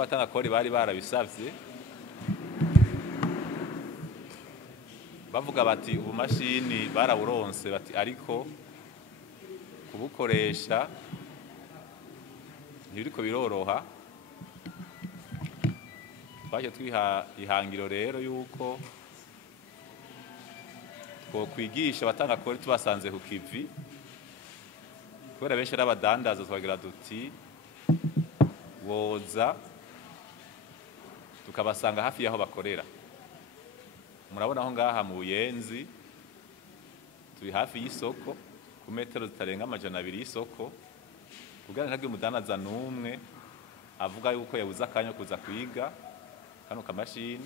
ko batanga kori bari barabisavye bavuga bati ubu mashini baraburonse bati ariko kubukoresha ntibiriko biroroha. Twaje twiha ihangiro rero yuko twokwigisha abatanga kori tubasanze ku kivi, kubera benshi ari abadandaza, twagira duti boza tukabasanga hafi y'aho bakorera. Murabona aho ngaha mu Buyenzi turi hafi y'isoko ku metero zitarenga 200 y'isoko, kugira ntagire umudandaza n'umwe avuga yuko yabuze akanya kuza kwiga kano kamashini.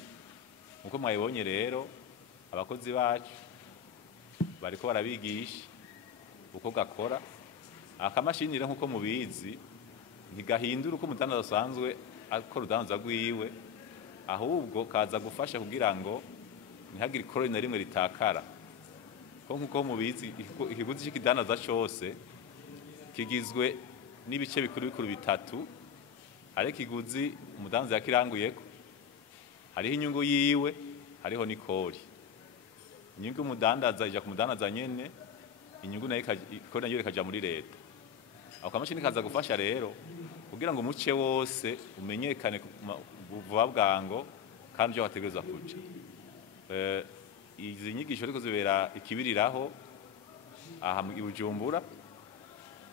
Nkuko mwayibonye rero abakozi bacu bariko barabigisha uko gakora akamashini. Rero nkuko mubizi ntigahindura uko umudandaza asanzwe akora urudandaza rwiwe, ahubwo kaza gufasha kugira ngo ntihagire ikori na rimwe ritakara. Ko nkuko mubizi ikiguzi cy'ikidandaza cyose kigizwe n'ibice bikuru bitatu. Hari ikiguzi umudandaza yakiranguyeko, hariho inyungu yiwe, hariho n'ikori. Inyungu umudandaza ija ku mudandaza nyene, inyungu nayo ikori nayo ikaja muri leta. Ako kamashini kaza gufasha rero kugira ngo umuce wose umenyekane vuba bwango kandi byo wategereza kuja. Izi nyigisho ariko zibera ikibiriraho aha mu Bujumbura,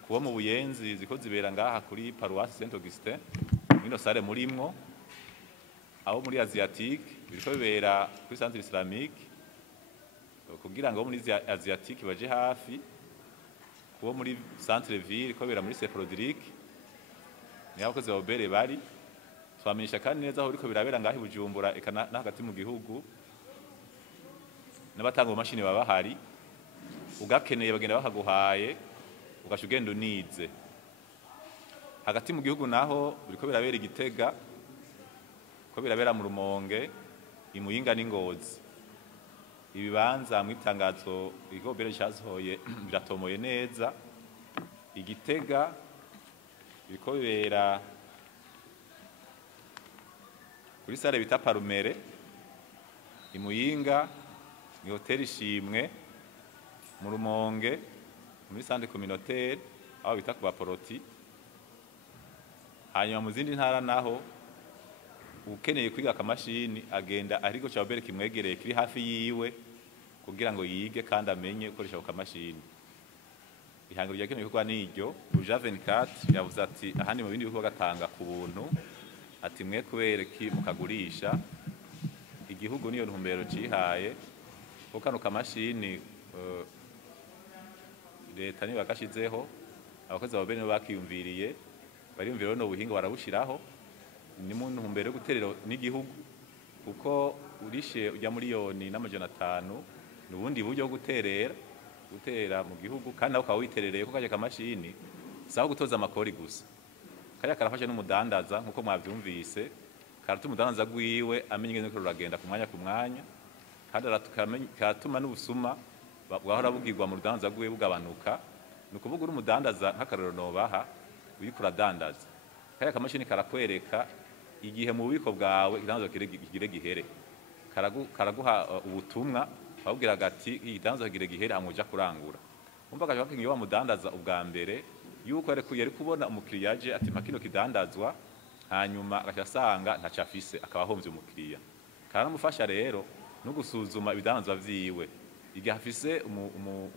kuba mu Buyenzi ziko zibera ngaha kuri Paroisse Saint Augustin mwino sare murimwo, abo muri Asiatique biriko bibera kuri Centre Islamique, kugira ngo muri Asiatique baje hafi, kuba muri Centre Ville ko bibera muri Seprodric ni abakozi ba Obere bari. Twamenyesha kandi neza aho biriko birabera ngaha i Bujumbura eka na hagati mu gihugu, n'abatanga amashini baba bahari, ugakeneye bagenda bakaguhaye ugaca ugenda unize. Hagati mu gihugu naho biriko birabera i Gitega, ko birabera mu Rumonge, i Muyinga n'Ingozi. Ibibanza mu itangazo igobere cyasohoye biratomoye neza. I Gitega biriko bibera kuri sare bita Parumere, i Muyinga ni hoteli Ishimwe, mu Rumonge muri centre communautaire aho bita ku Baporoti. Hanyuma mu zindi ntara naho ukeneye kwiga akamashini agenda ariko cyabere kimwegereye kiri hafi yiwe kugira ngo yige kandi amenye ukoresha ako kamashini. Ihangiro rya kino bikorwa n'iryo Buja 24 yavuze ati ahandi mu bindi bikorwa gatanga ku buntu, ati mwe kubereki mukagurisha. Igihugu niyo ntumbero cihaye ko kano kamashini leta ni bakashizeho, abakozi ba bene bakiyumviriye bariyumvira no buhinga barabushiraho, ni mu ntumbero yo guterera n'igihugu, kuko urishe ujya miliyoni n'500 n'ubundi buryo bwo guterera mu gihugu, kandi nawe ukawiterereye ko kaje kamashini saho gutoza amakori gusa. Kaya karafasha n'umudandaza nkuko mwavyumvise, karatuma umudandaza gwiwe amenye ngene ko ruragenda ku mwanya, kandi karatuma n'ubusuma bwahora bugirwa mu rudandaza gwiwe bugabanuka. Nukuvuga uri umudandaza nk'akarero nobaha uri kuradandaza, kaya kamashini karakwereka igihe mu bubiko bwawe ikidandaza kigire gihere, karaguha ubutumwa babwira gati ikidandaza kigire gihere hamuja kurangura. Umva gaje bakingiye wa mudandaza ubwa mbere yuko yari kubona umukiriya aje ati makino kidandazwa, hanyuma agashasanga ntacafise akabahomvye umukiriya. Karamufasha rero no gusuzuma ibidandaza vyiwe, igihe afise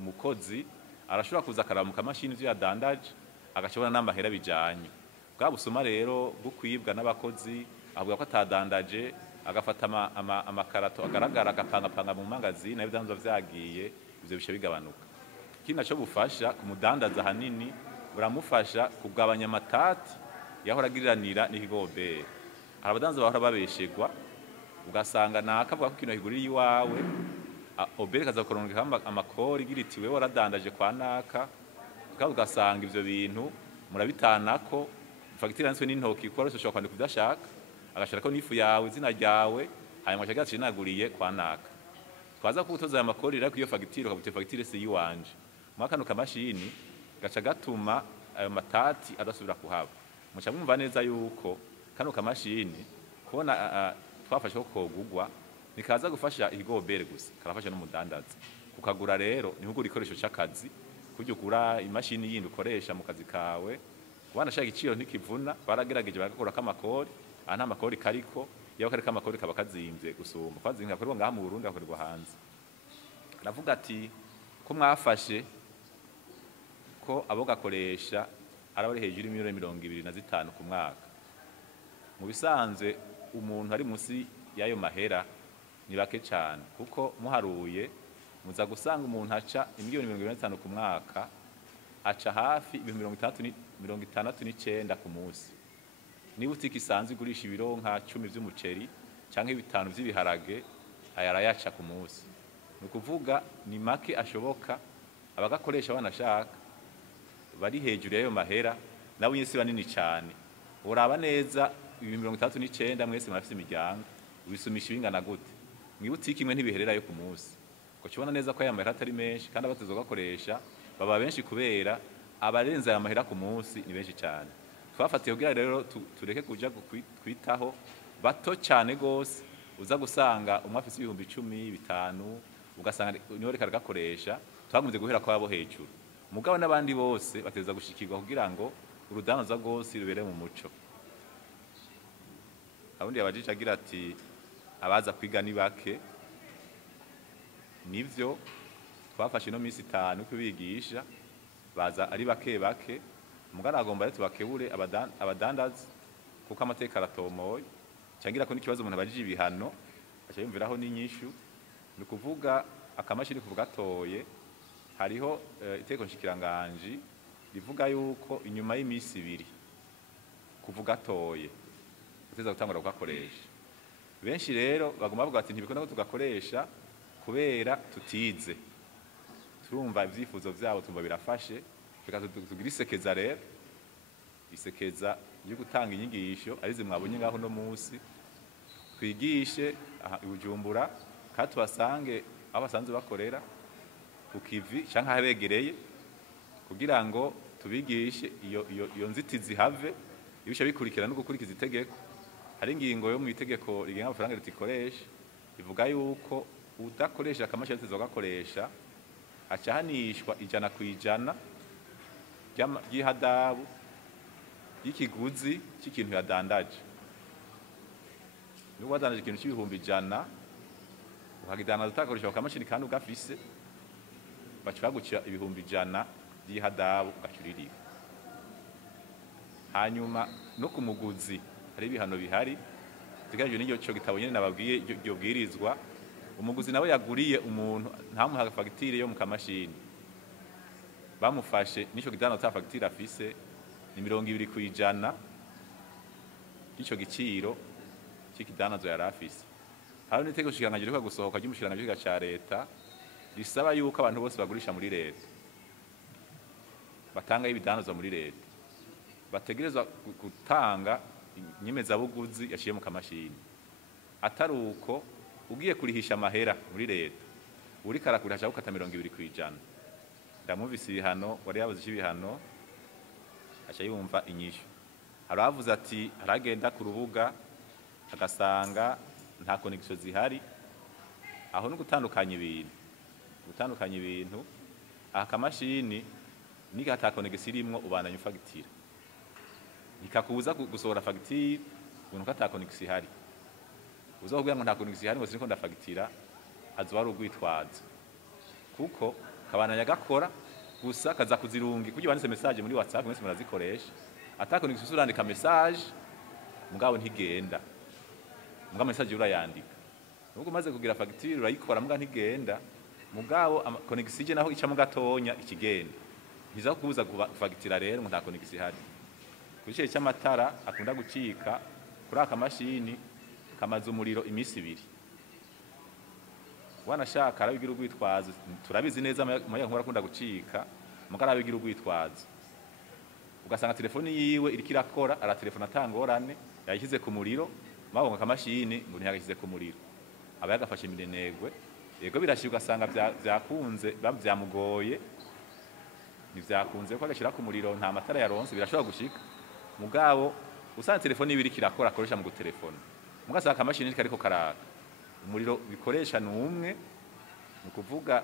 umukozi arashobora kuza karaba mu kamashini vyo yadandaje agashobora n'amahera bijanye. Bwa busuma rero bwo kwibwa n'abakozi avuga ko atadandaje, agafata amakarato agaragara agapanga mu mangazini ibidandaza vyagiye, ivyo bishe bigabanuka. Kindi naco bufasha ku mudandaza hanini buramufasha kugabanya amatati yahora agiriranira n'ikigobere. Abadandaza bahora babeshegwa, ugasanga nakavuga ko kino higurira iwawe Obere kazakoronka amakori giritiwe waradandaje kwa naka, ugasanga ivyo bintu murabitanako fagitire yanswe n'intoki ko rose ushobora kwandika kudashaka, agashirako n'ifu yawe izina ryawe, hanyuma ashaka cinaguriye kwa naka. Twaza kubutoza aya makori rero iyo fagitire ukabute fagitire si yiwanje. Mwakano kamashini gaca gatuma ayo matati adasubira kuhaba. Muca mwumva neza yuko kano kamashini kubona twafashe ko kogugwa nikaza gufasha igobere gusa karafasha n'umudandaza kukagura rero ni hugura ikoresho cy'akazi kujya ugura imashini yindi ukoresha mu kazi kawe kubana shaka igiciro ntikivuna baragerageje bagakora kamakori nta makori kariko iyo kari kamakori kaba kazimvye gusumba kwazinga kuri ngaha mu Burundi akorerwa hanze navuga ati ko mwafashe ko abo gakoresha arabari hejuru $225 ku mwaka mu bisanzwe umuntu ari munsi yayo mahera ni bake cyane kuko muharuye muza gusanga umuntu aca $1,025 ku mwaka aca hafi $669 ku munsi ni butiki isanzwe igurisha ibiro nka 10 vy'umuceri canke 5 vy'ibiharage ayarayaca ku munsi ni kuvuga ni make ashoboka abagakoresha banashaka bari hejuru yayo mahera nawe yesi banini cyane uraba neza 39 mwese murafise imiryango ubisumisha bingana gute mwibutiki imwe ntibihererayo ku munsi ko kibona neza ko aya mahera atari menshi kandi abatuzo gakoresha baba benshi kubera abarenza aya mahera ku munsi ni benshi cyane twafatiye kugira rero tureke kuja kwitaho bato cyane gose uza gusanga umwafisi ibihumbi 10 5 ugasanga niho reka gakoresha twagumize guhera kwa abo hejuru mugabo n'abandi bose bateza gushikirwa kugira ngo urudandaza gose rubere mu muco abundi yabajije agira ati abaza kwiga ni bake nivyo twafashe no minsi 5 kubigisha baza ari bake bake mugara agomba rero bakebure abadandaza kuko amateka aratomoye cyangira ko n'ikibazo umuntu abajije ibihano acyumviraho n'inyishu ni kuvuga akamashini kuvuga atoye hariho iteko nshikiranganje rivuga yuko inyuma y'imisi 2 kuvuga atoye uteza gutangura kugakoresha benshi rero bagomba bavuga ati ntibikona ko tugakoresha kubera tutize turumva ivyifuzo vyabo tumva birafashe tugira isekeza rero isekeza yo gutanga inyigisho arize mwabonye ngaho no munsi twigishe ibujumbura kandi tubasange aho basanzwe bakorera ku kivi canke abegereye kugira ngo tubigishe iyo nzitizi have ibisha bikurikira no gukurikiza itegeko hari ingingo yo mu itegeko rigenga amafaranga ritikoresha ivuga yuko udakoresha akamashini tuzogakoresha acahanishwa 100% y'ihadabu y'ikiguzi cy'ikintu yadandaje niba wadandaje ikintu cy'ibihumbi 100 ukagidandaza utakoresha akamashini kandi ugafise bacagucira ibihumbi 100 y'ihadabu ugacuririra hanyuma no ku muguzi hari ibihano bihari tigaje n'icyo cyo gitabo nyene nababwiye iryo bwirizwa umuguzi nawe yaguriye umuntu ntamuha fagitire yo mu kamashini bamufashe nico gidano ta fagitire afise ni 20% ico giciro cy'ikidanazo yari afise hari n'iteko shikanganje riko gusohoka ry'umushikanganje ca leta risaba yuko abantu bose bagurisha muri leta batanga ibidanazo muri leta bategerezwa gutanga inyemezabuguzi yaciye mu kamashini ataruko ugiye kurihisha amahera muri leta uri karakurisha ukata 20% ndamuvise ibihano wari yabuze ibihano acha yumva inyishu haravuze ati aragenda ku rubuga agasanga nta connection zihari aho no gutandukanya ibintu akamashini niga ata connection irimwo ubandanya fagitira nikakuza gusohora fagitire ubuntu ata connection ihari uzokubwira ngo nta connection ihari ngo siniko ndafagitira azo wari ugwitwaza kuko kabana yagakora gusa kaza kuzirungi kujye banditse message muri WhatsApp mwese murazikoresha ata connection urandika message mugabo ntigenda mugabo message urayandika nubwo maze kugira fagitire urayikora mugabo ntigenda mugabo connection je naho ica mu gatonya ikigenda biza kubuza fagitira rero ngo nta connection ihari kugice cy'amatara akunda gucika kuri aka mashini kamaze umuriro imisi 2 wanashaka arabigira ugwitwazo turabizi neza moya nkora akunda gucika mugara abigira ugwitwazo ugasanga telefoni yiwe iriko irakora ara telefone atangorane yashyize ku muriro mabonga kamashini ngo ntiyagashyize ku muriro aba yagafashe iminenegwe yego birashye ugasanga byakunze bavyamugoye nivyakunze ko agashira ku muriro nta matara yaronse birashobora gushika mugabo usanga telefone ibiri kirakora akoresha mu gutelefona mugasanga akamashini kariko karaka umuriro bikoresha numwe ni ukuvuga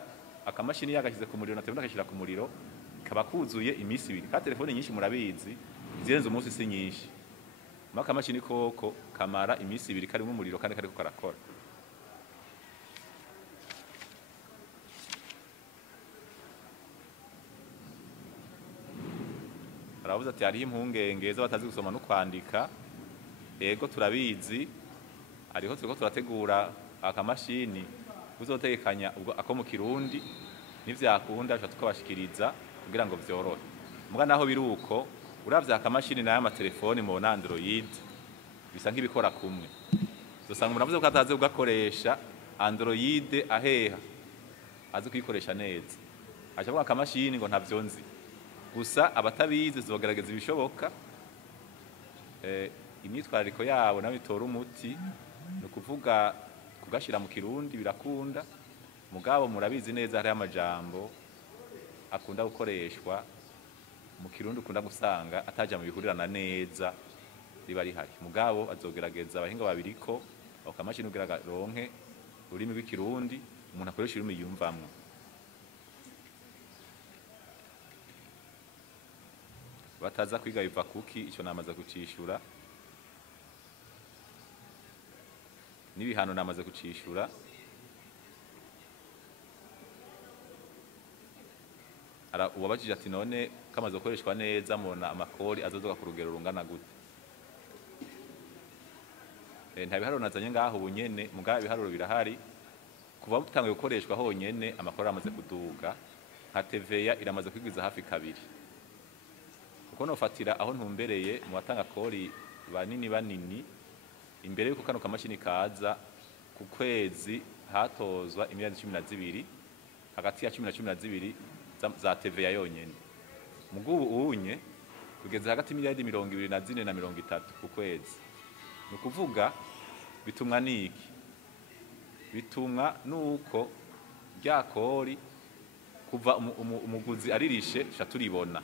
akamashini yagashyize ku muriro na telefone akashira ku muriro kaba kuzuye iminsi ibiri ka telefone nyinshi murabizi zirenze umunsi si nyinshi mu akamashini koko kamara iminsi ibiri karimo umuriro kandi kariko karakora aravuze ati hariho impungenge z'abatazi gusoma no kwandika ego turabizi ariho turiko turategura akamashini uzotegekanya ubwo ako mu Kirundi nivyakunda acha tukabashikiriza kugira ngo vyorohe muga naho biruko uravye akamashini nayo amatelefoni mu Android bisa nk'ibikora kumwe dusanga muravuze ko ataze ugakoresha Android aheha azi kwikoresha neza acha kwa akamashini ngo ntavyo nzi gusa abatabizi zogerageza ibishoboka imyitwarariko yabo nawe itora umuti ni ukuvuga kugashira mu Kirundi birakunda mugabo murabizi neza hari amajambo akunda gukoreshwa mu Kirundi ukunda gusanga ataja mu bihurirana neza riba rihari mugabo azogerageza abahinga babiriko akamashini ugira ronke ururimi rw'ikirundi umuntu akoresha ururimi yumvamwo bataza kwiga biva kuki ico namaze kucishura n'ibihano namaze kucishura uwabajije ati none kamaze gukoreshwa neza mubona amakori azozoga ku rugero rungana gute nta biharuro nazanye ngaho ubunyene mugabo ibiharuro birahari kuva butangiye gukoreshwa honyene amakori amaze kuduga nka TVA iramaze kwigwiza hafi kabiri kuko nofatira aho ntumbereye mu batanga kori banini imbere yuko kano kamashini kaza ku kwezi hatozwa imiliyoni 12 hagati ya 10 na 12 za TVA yonyene mugubu unye kugeza hagati miliyoni 24 na 30 ku kwezi nukuvuga bitumwa niki bitumwa nuko rya kori kuva umuguzi aririshe shaturibona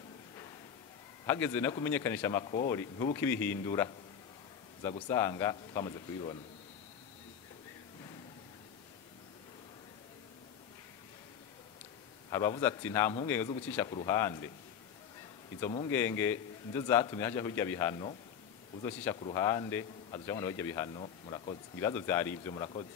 hageze no kumenyekanisha amakori ntubuke ibihindura za gusanga twamaze kubibona haravuze ati nta mpungenge zo gucisha ku ruhande izo mpungenge nizo zatumye haje hirya bihano uzocisha ku ruhande azoja ngo hirya bihano murakoze ibibazo vyari ivyo murakoze